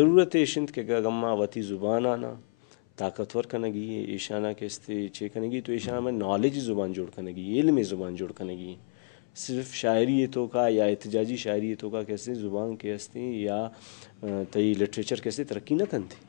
ज़रूरत इशंत के गम्मा वती ज़ुबान आना ताकतवर कनगी ईशाना के इस्ते चे कनगी तो ईशाना में नॉलेज ज़ुबान जोड़ कनगी इल्म ज़ुबान जोड़ कनगी सिर्फ शायरी तो का या एहतजाजी शायरी तो का कैसे ज़ुबान के हस्ते या तई लिटरेचर कैसे तरक्की न कन थे।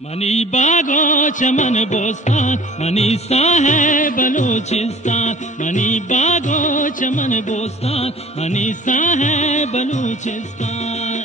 मनी बागो चमन बोस्तान मनी सा है बलूचिस्तान मनी बागो चमन बोस्तान मनी सा है बलूचिस्तान।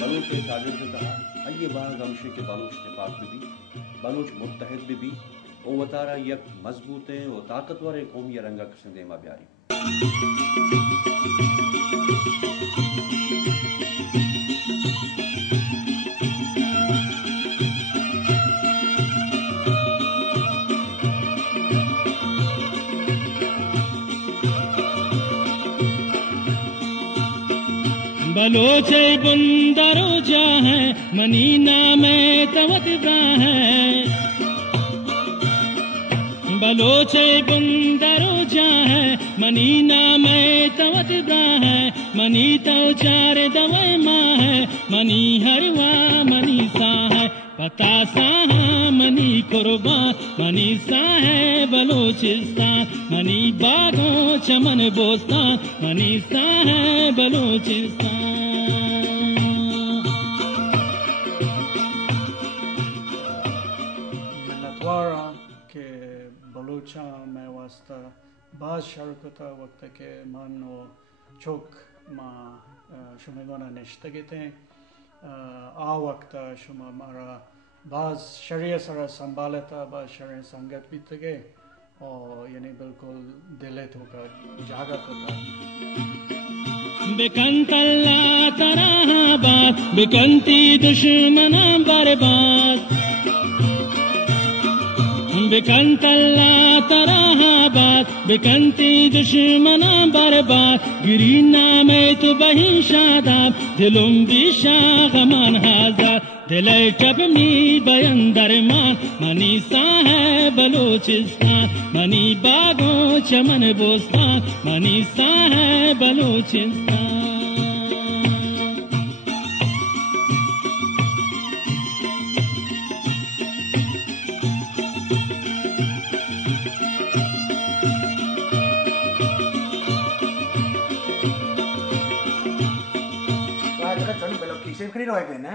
बलूच के शागिर्द ने कहा अये बाग गमशे के बलूच इत्तेफाक भी बलूच मुत्तहिद भी ओ वतारा यक मजबूत है वो ताकतवर कौम या रंगा किस्म मा प्यारी बलोच बुंदरो जा है मनी नाम तवत है बलोच बुंदरो जा है मनी नाम तवत है मनी तो चार दवाई माँ है मनी हरवा मनी सा है पता सा मनी कुर्बान मनी सा है बलूचिस्तान मनी बागो चमन बोस्तान मनी सा है बलूचिस्तान। बलूचा में वास्ता बाज शरकता वक्त के मानो चौक माँ शुमेगोना निश्तगिते आ वक्त शुमा मारा बाज शरीय सरा संभालता बाज शरीय संगत भी तगे और यानी बिल्कुल दिले तो का जागा होता बिकंतल्ला तराबाद बिकंती दुश्मना बर्बाद बिकंतल्ला तराबाद बिकंती दुश्मना बर्बाद गिरीना में तो बही शादाब दिलुम भी शागमान हाजार दिले टब मी बयंदर मान मनी सा है बलूचिस्तान मनी बागो चमन बोस्तान मनी सा है बलूचिस्तान। खड़ी रह गए ना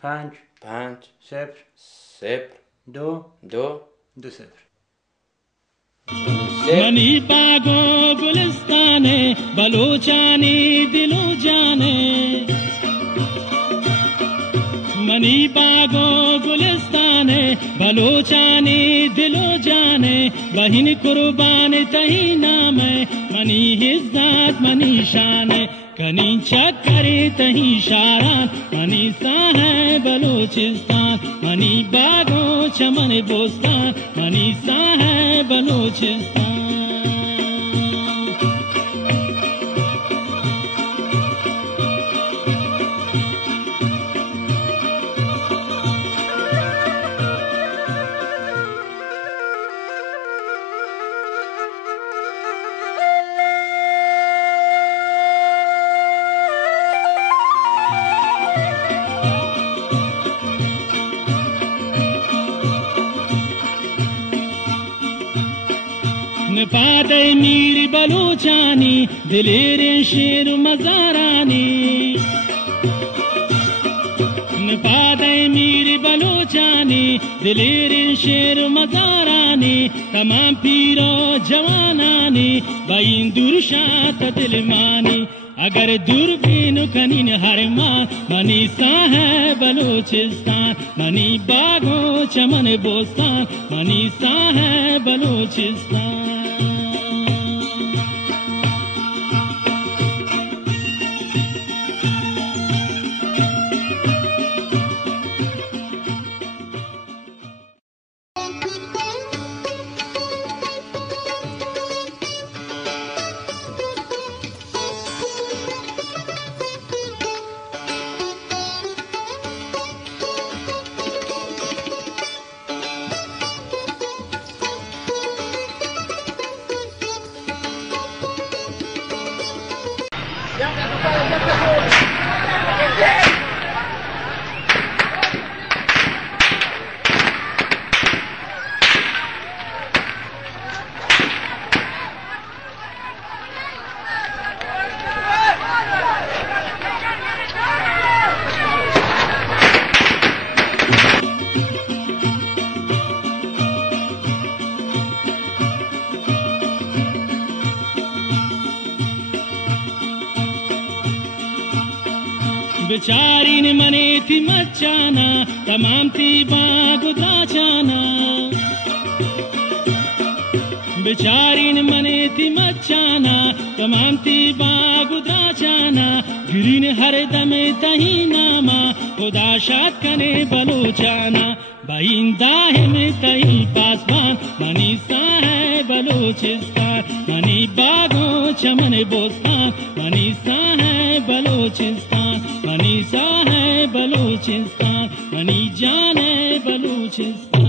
5 5 0 0 2 2 2 0 मनी बागो गुलिस्ताने बलोचानी दिलो जाने मनी बागो गुलिस्ताने बलोचानी दिलो जाने बहिन कुर्बान तही नाम मनी हिज्जत मनी शान कनी चक्करे तही शारान मनी सा है बलोचिस्तान मनी बागो चमन बोस्तान मनी सा है बलोचिस्तान पादे मीर बलोचानी दिलेर शेर मजारानी पादे मीर बलोचानी दिलेर शेर मजारानी तमाम पीरो जवानानी बाइन दुर्शात दिलमानी अगर दूरबीन कनीन हरमान मनी सा है बलूचिस्तान मनी बागो चमन बोस्तान मनी सा है बलूचिस्तान बेचारीन मने थी मचाना तमाम थी बागुदा जाना बेचारीन मने थी मचाना तमाम थी बागुदा जाना गिरीन हर दमे तही नामा खुदा शाद कने बलोचाना बाइंदा है में तही पासबान मनी सा है बलोचिस्तान मनी बागो चमन बोस्तान मनी सा है बलोचिस्तान मनी सा है बलूचिस्तान मनी जान है बलूचिस्तान